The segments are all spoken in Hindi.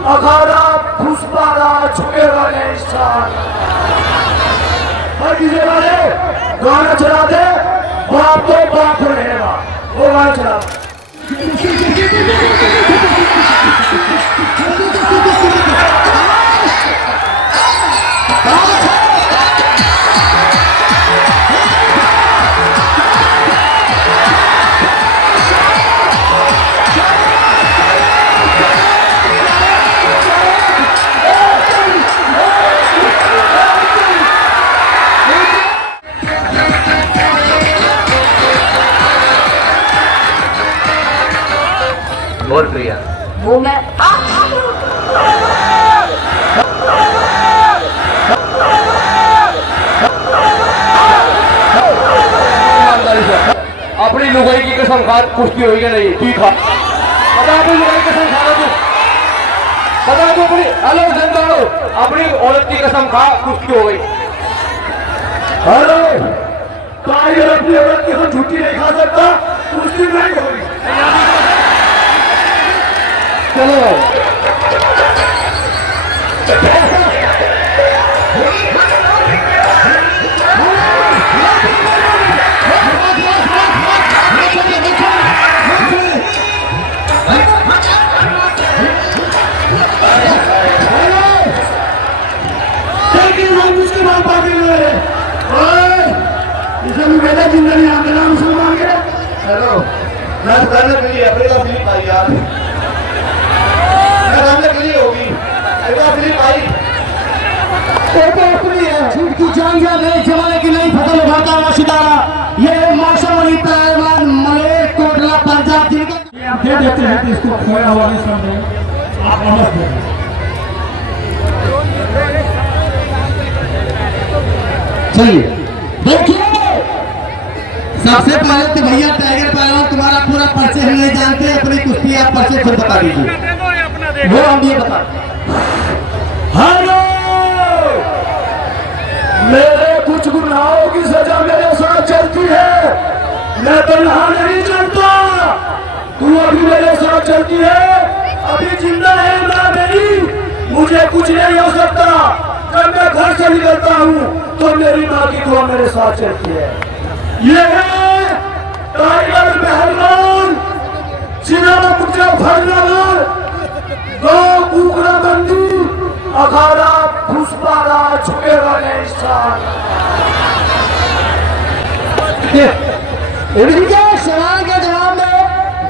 अखाड़ा फुसपारा झुकेगा नहीं इंसान। हर किसी वाले गाना चला दे, बाप तो बाप रहेगा, वो गाना चला। बोल प्रिया। वो मैं अपनी लुगाई की कसम खा, कुश्ती होगी नहीं, तू खा। पता अपनी लुगाई की कसम खा, तू पता तू अपनी, हेलो जनता लो, अपनी औरत की कसम खा, कुश्ती हो गई। हेलो, टाइगर अपनी औरत की कसम झूठी नहीं खा सकता, कुश्ती नहीं होगी। चलो जिंदगी आंदोलन मुसलमान के हेलो मैं करने के लिए अपने का फिल्म आई यार, मैं करने के लिए होगी एक फिल्म आई तो अपनी है झूठ की जान जा नहीं जमाने की नहीं फसल उठाता हुआ सितारा ये मौसम अली पहलवान मलेर कोटला पंजाब जिनका दे देते हैं कि इसको खोया हुआ नहीं समझे आप नमस दे। चलिए देखिए, सबसे पहले तो भैया टाइगर पहलवान तुम्हारा पूरा परिचय हम नहीं जानते, अपनी कुश्ती आप परिचय खुद बता दीजिए। वो हम ये बता। हेलो, मेरे कुछ गुनाहों की सजा मेरे साथ चलती है, मैं तन्हा नहीं चलता, तू अभी मेरे साथ चलती है, अभी जिंदा है ना मेरी, मुझे कुछ नहीं हो सकता। जब मैं घर से निकलता हूँ तो मेरी माँ की दुआ मेरे साथ चलती है। ये है टाइगर पहलवान सिनारा मुझे भरनगर गाँव कुकड़ा बंदी अखाड़ा फुसपारा झुकेगा नहीं इंसान। सवाल के जवाब में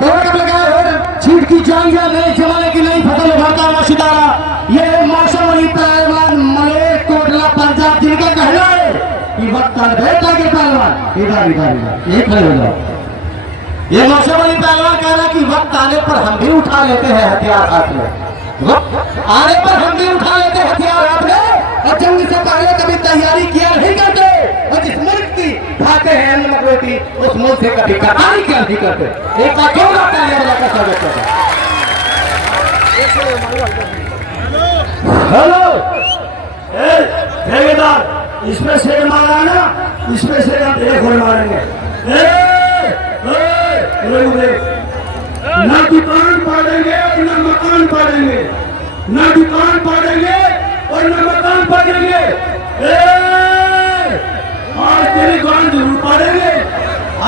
गौरव लगाए छीट की जान जा नहीं जमाने की नहीं फसल उठाता हुआ सितारा ये मौसम अली पहलवान मलेर कोटला पंजाब जिनका कहना है कि वक्त बेटा के पहलवान इधर इधर इधर ये खड़े हो जाओ। ये मौसम अली पहलवान कहना कि वक्त आने पर हम भी उठा लेते हैं हथियार हाथ में, वक्त आने पर हम भी उठा लेते हैं हथियार हाथ में, और जंग से पहले कभी तैयारी किया नहीं करते, और जिस मुल्क की खाते हैं अन्न रोटी उस मुल्क से कभी कटाई क्या नहीं करते। एक बार क्यों ना तालियां बजाकर स्वागत करते हैं। हेलो ठेकेदार, इसमें शेर मारा ना, इसमें से हम एक और मारेंगे। न दुकान पाड़ेंगे और न मकान पाड़ेंगे, न दुकान पाड़ेंगे और न मकान पाड़ेंगे। आज तेरी दुकान जरूर पाड़ेंगे।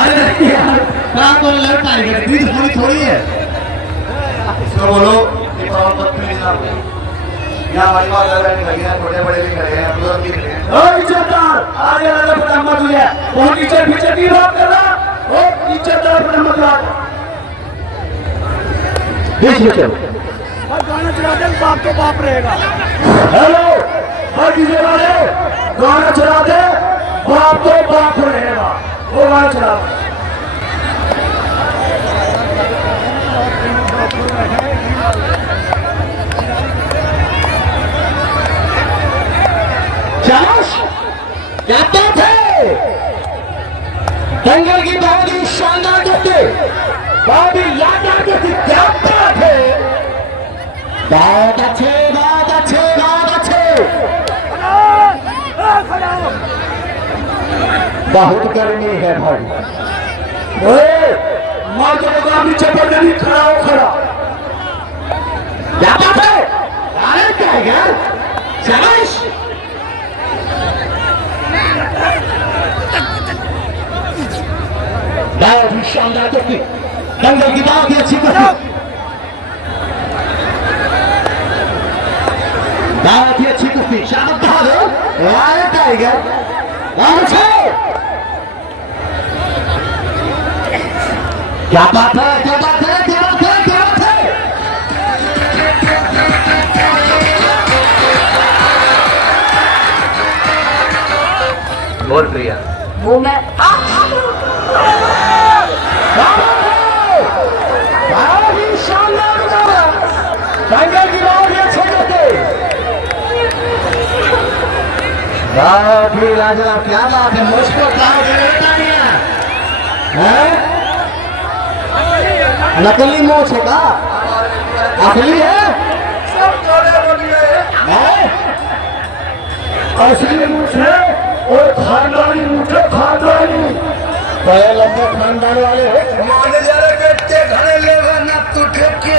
अरे यार क्या बोल रहे टाइगर, दुश्मनी थोड़ी है। इसको बोलो कि यहाँ हमारी बात छोटे बड़े भी खड़े हैं, बुजुर्ग भी खड़े हैं। इज्जतदार आगे वाला पता मत हुआ, बहुत टीचर पीछे की बात कर रहा, वो इज्जतदार पता मत हुआ। बीच में चलो, गाना चला दे, बाप तो बाप रहेगा। हेलो, हर किसी वाले गाना चला दे, बाप तो बाप रहेगा, वो गाना चला। क्या बात है, दंगल की बहुत ही शानदार दोस्ती, बहुत ही यादगार दोस्ती, क्या बात है, बहुत अच्छे बहुत अच्छे बहुत अच्छे। बहुत गर्मी है भाई, माँ तो नीचे पर नहीं खड़ा हो, खड़ा क्या बात है। टाइगर, शाबाश। बहुत ही शानदार कुश्ती, दंगल की बहुत ही अच्छी कुश्ती, बहुत ही अच्छी कुश्ती। शाबाश बहादुर, वाह टाइगर, बहुत अच्छा। क्या बात है, क्या बात है, क्या बात है, क्या बात है। बोल प्रिया, वो मैं बहुत ही शानदार मुकाबला, दंगल की बहुत ही अच्छे करते, बहुत ही लाजवाब। क्या बात है, मुझको नकली मोच है का, असली है, असली मूछ है और खानदानी मूछ है, खानदानी बड़े लंबे खानदान वाले हो। माने जा रहे कितने घने लेगा ना तू ठेके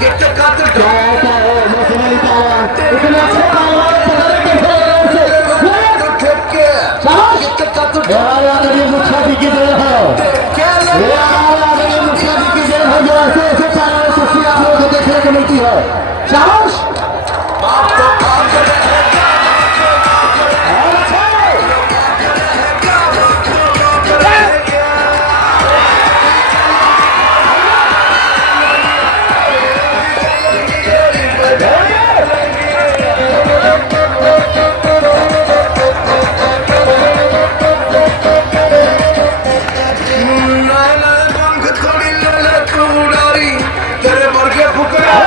कितने खातिर क्या होता है, मैं समझ नहीं पा रहा, इतने अच्छे पहलवान पता नहीं कैसे हो रहे हैं। तू ठेके शाबाश। कितने खातिर यार आदमी मुखिया जी की देर है, क्या यार आदमी मुखिया जी की देर है, जो ऐसे ऐसे पहलवान कुश्ती आप लोगों को देखने को मिलती है। शाबाश। बाप तो बाप रहेगा और अच्छा है। पंख थोड़ी ले तू उड़ारी तेरे मर के फुकरा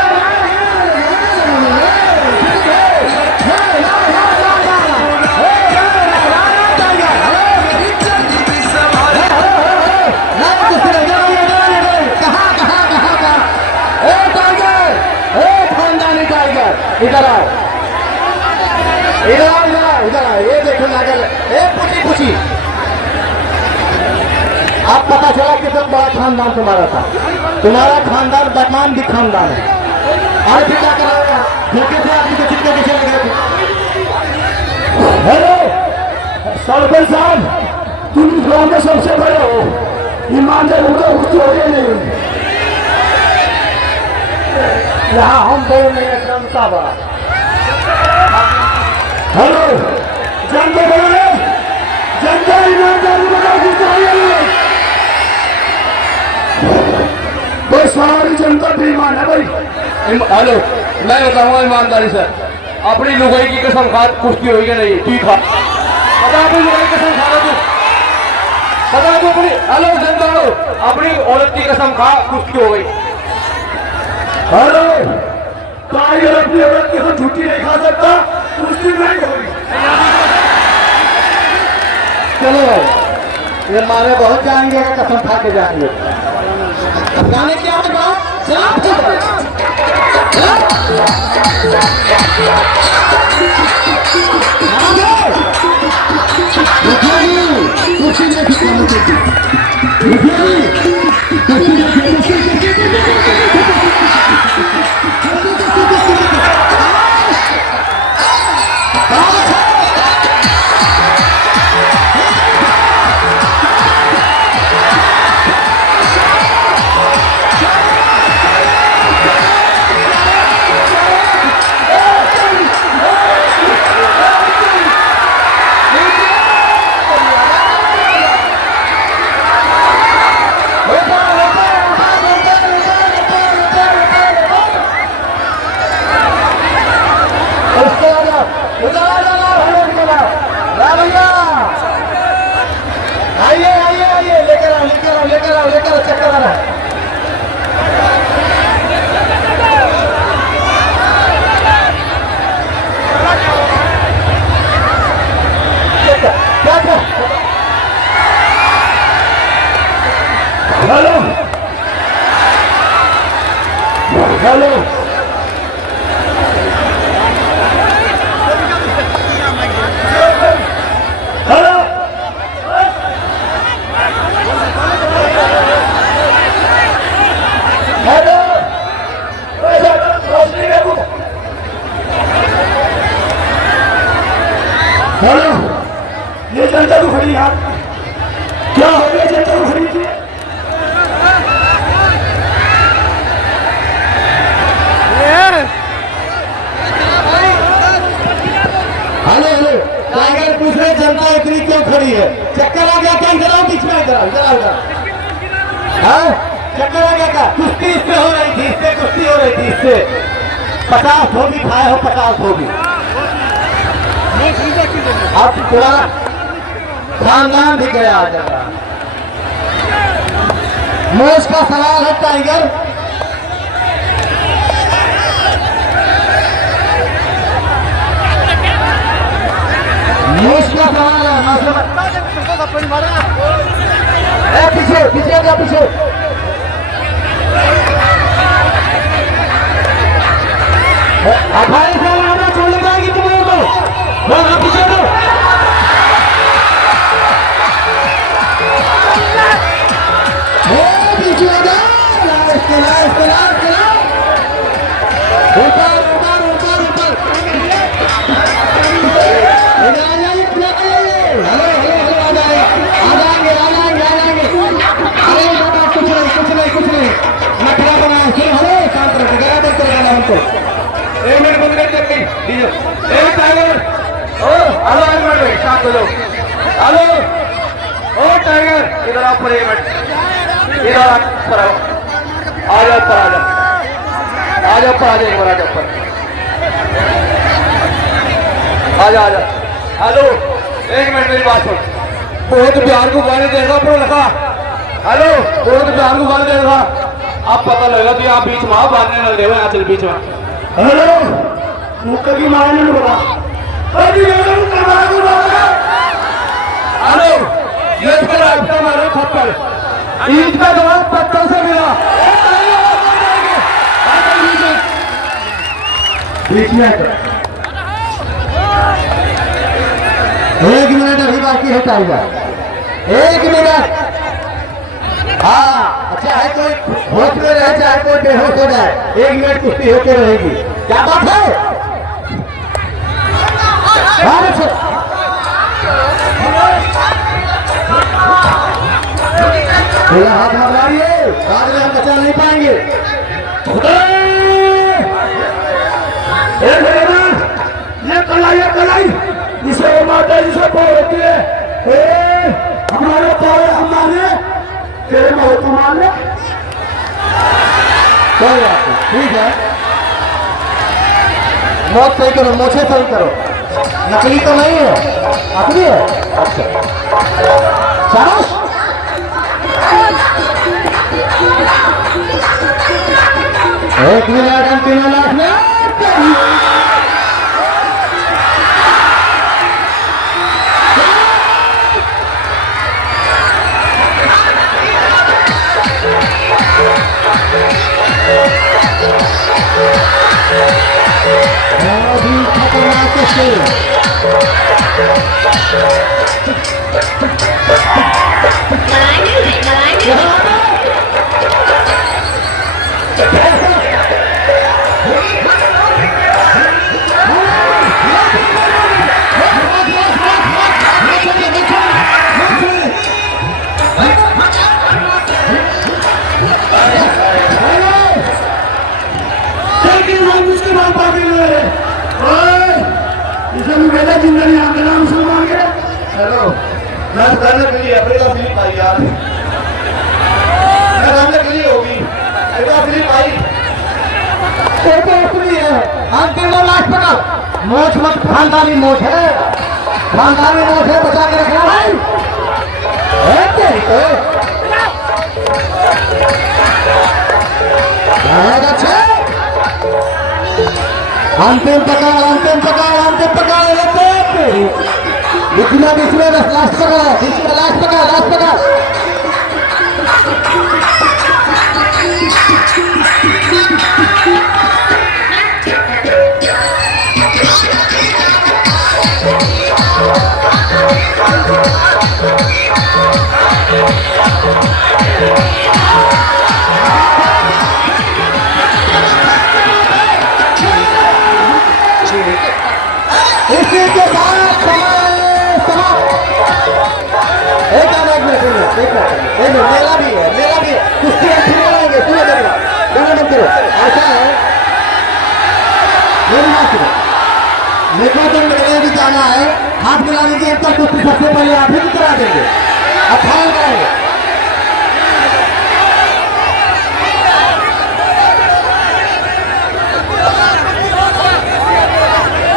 इधर आओ, इधर आओ, इधर आओ, इधर आओ। ये देखो नागल, पूछी पूछी, अब पता चला कि तुम बड़ा खानदान तुम्हारा था, तुम्हारा खानदान बदनाम भी खानदान है। और फिर क्या करा, धोखे से आदमी को चिपके के चले गए थे। हेलो सरपंच साहब, तुम इस गांव में सबसे बड़े हो, ईमानदार होगा कुछ हो नहीं। यहाँ हम बोल नहीं है, जनता बड़ा। हेलो जनता बड़ा है, जनता ईमानदारी बड़ा कुछ चाहिए। भाई सारी जनता बेईमान है भाई। हेलो, मैं बताऊंगा ईमानदारी से, अपनी लुगाई की कसम खा, कुश्ती होगी कि नहीं, ठीक है, पता अपनी लुगाई की कसम खा तू, पता तू अपनी, हेलो जनता, अपनी औरत की कसम खा, कुश्ती हो गई। हेलो, टाइगर अपनी औरत की हम छुट्टी नहीं खा सकता, कुश्ती नहीं होगी। चलो भाई, ये मारे बहुत जाएंगे, कसम खा के जाएंगे। अब गाने क्या होगा, हेलो, ये जनता को खड़ी यार, क्या हो गया जनता को खड़ी थी? हेलो हेलो, टाइगर पूछ रहे जनता इतनी क्यों खड़ी है? चक्कर आ गया क्या? इधर आओ, बीच में इधर आओ, इधर आओ, इधर। हाँ, चक्कर आ गया क्या? कुश्ती इससे हो रही थी, इससे कुश्ती हो रही थी, इससे 50 धोबी खाए हो, 50 धोबी। अब पूरा खानदान भी गया आ जाएगा। मोश का सवाल है टाइगर, मोश का सवाल है। पीछे पीछे गया, पीछे अठाई साल आना छोड़ जाएगी तुम्हें तो पीछे दो। पीछे ऊपर ऊपर ऊपर ऊपर इधर आ जाइए, हेलो हेलो हेलो, आ जाएंगे आ जाएंगे आ जाएंगे। अरे बाबा कुछ नहीं कुछ नहीं कुछ नहीं, नखरा बनाया फिर। हेलो शांत रखो, गया देख कर हमको। एक मिनट बंद कर दे डीजे। ए टाइगर, ओ हेलो, एक मिनट भाई, शांत हो जाओ। हेलो ओ टाइगर, इधर आओ पर, एक मिनट इधर आ, पर आओ, आ जाओ पर, आ जाओ आ जाओ पर, आ जाओ एक बार, आ जाओ पर, आ जा आ जा। हेलो एक मिनट मेरी बात सुन, बहुत प्यार को गाने देगा पढ़ो लिखा। हेलो बहुत प्यार को गाने देगा, अब पता लगेगा कि आप बीच में बांधने न दे यहाँ चल बीच में। हेलो मुक्का की मारने नहीं बोला, हेलो ये पर आपका मारो थप्पड़, ईद का जवाब पत्थर से मिला। बीच में एक मिनट अभी बाकी है टाइगर, एक मिनट। हाँ अच्छा है, कोई होश में रहे चाहे कोई बेहोश हो जाए, 1 मिनट कुश्ती होते रहेगी। क्या बात है? हाथ मारिए, बाद में हम बचा नहीं पाएंगे। ये कलाई जिसे माता जिसे होती है, हमारे पावर हम माने, तेरे में हो तो मान ले, कोई बात नहीं, ठीक है। मौत सही करो, मोछे सही करो, नकली तो नहीं है, असली है। अच्छा शाबाश, एक मिनट अंतिम लाख में खतरनाक जिंदगी आंदोलन मुसलमान के। हेलो मैं करने के लिए अपने का फिल्म आई यार, मैं करने के लिए होगी ऐसा फिल्म आई तो अपनी है। अंतिम लास्ट पकड़, मोछ मत, खानदानी मोछ है, खानदानी मोछ है, बचा के रखना भाई। अंतिम पकड़, अंतिम पकड़, अंतिम पकड़, बीच में लास्ट पकड़, बीच में लास्ट पकड़, लास्ट पकड़। इसी के साथ एक मिनट मेला भी है कुश्ती अच्छी लगाएंगे सुनो देखना गाना मत करो ऐसा है मेरी बात सुनो मेरे को तो मेरे भी जाना है हाथ मिलाने की अब तक कुश्ती सबसे पहले आप ही करा देंगे अब फाइनल कराएंगे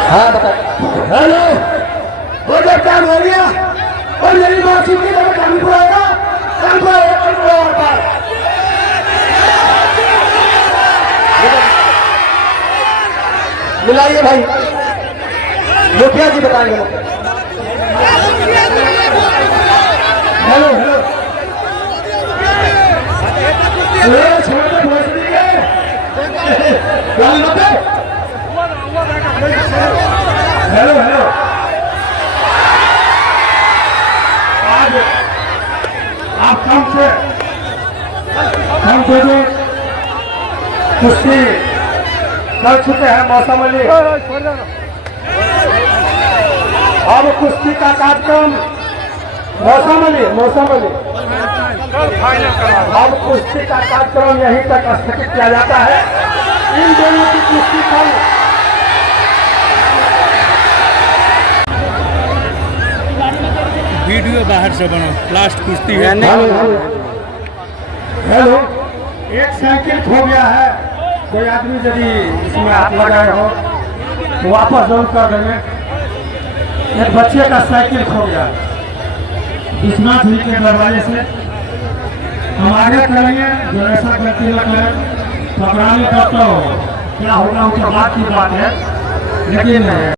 हाँ बता हेलो वो जब काम हो गया और मेरी बात सुनती तो काम को आएगा और पार मिलाइए भाई मुखिया जी बताएंगे हेलो छोड़ दो भोसड़ी है हेलो आज आप कम से जो कुश्ती कर चुके हैं मौसम अली अब कुश्ती का कार्यक्रम मौसम अली अब कुश्ती का कार्यक्रम यहीं तक स्थगित किया जाता है इन दोनों की कुश्ती कल वीडियो बाहर से बनो लास्ट कुश्ती है हेलो एक साइकिल खो गया है कोई आदमी यदि इसमें हाथ लगाए हो तो वापस जरूर कर देंगे एक बच्चे का साइकिल खो गया विश्वनाथ जी के दरवाजे से हम आगे करेंगे जो ऐसा गलती न करें पकड़ाने का तो क्या होगा उसके बाद की बात है लेकिन